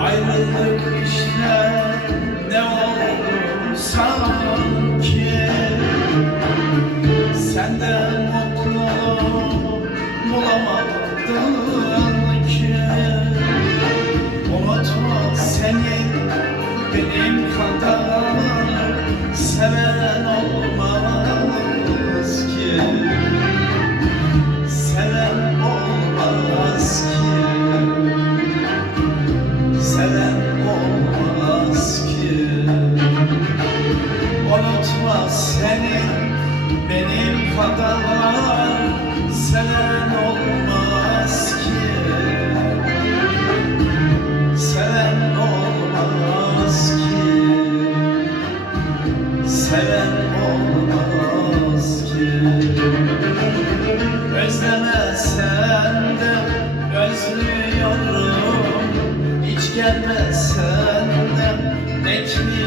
Ayrılık işte ne oldu sanki? Senden senin benim kadar seven olmaz ki. Seven olmaz ki. Seven olmaz ki. Özlemesen de özlüyorum. Hiç gelmesen de bekliyorum.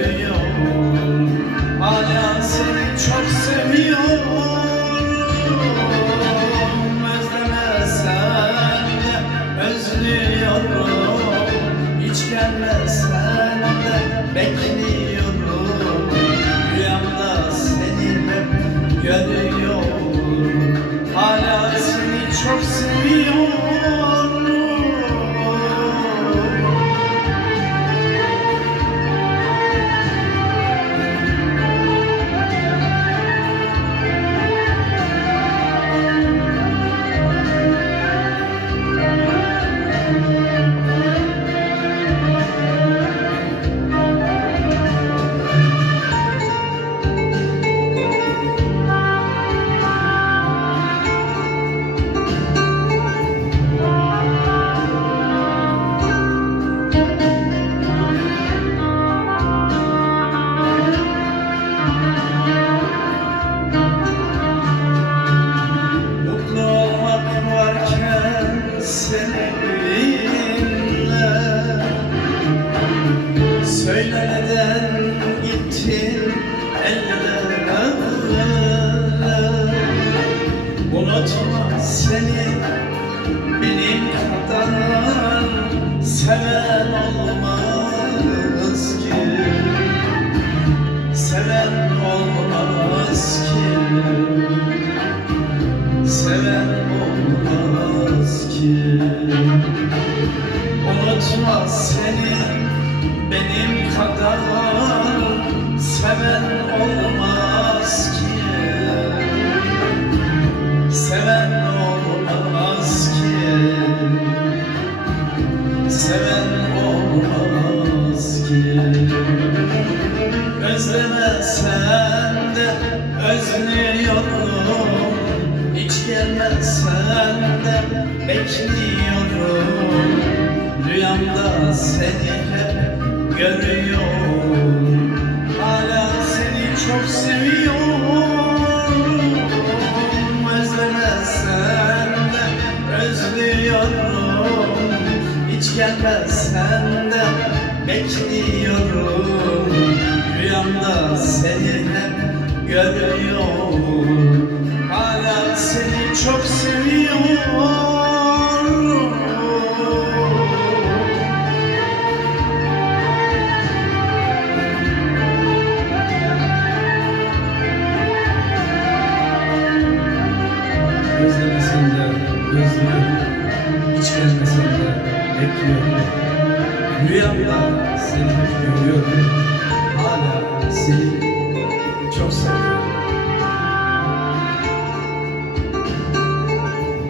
Görüyorum Hala seni Seni benim kadar seven olmaz Seven olmaz ki. Özlemesen de özlüyorum. Hiç gelmesen de bekliyorum. Rüyamda seni hep görüyorum. Hala seni çok seviyorum Hiç gelmesen de bekliyorum. Rüyamda seni hep görüyorum. Hala seni çok seviyorum. Özlemesen de özlüyorum Hiç gelmesen de bekliyorum. Rüyamda seni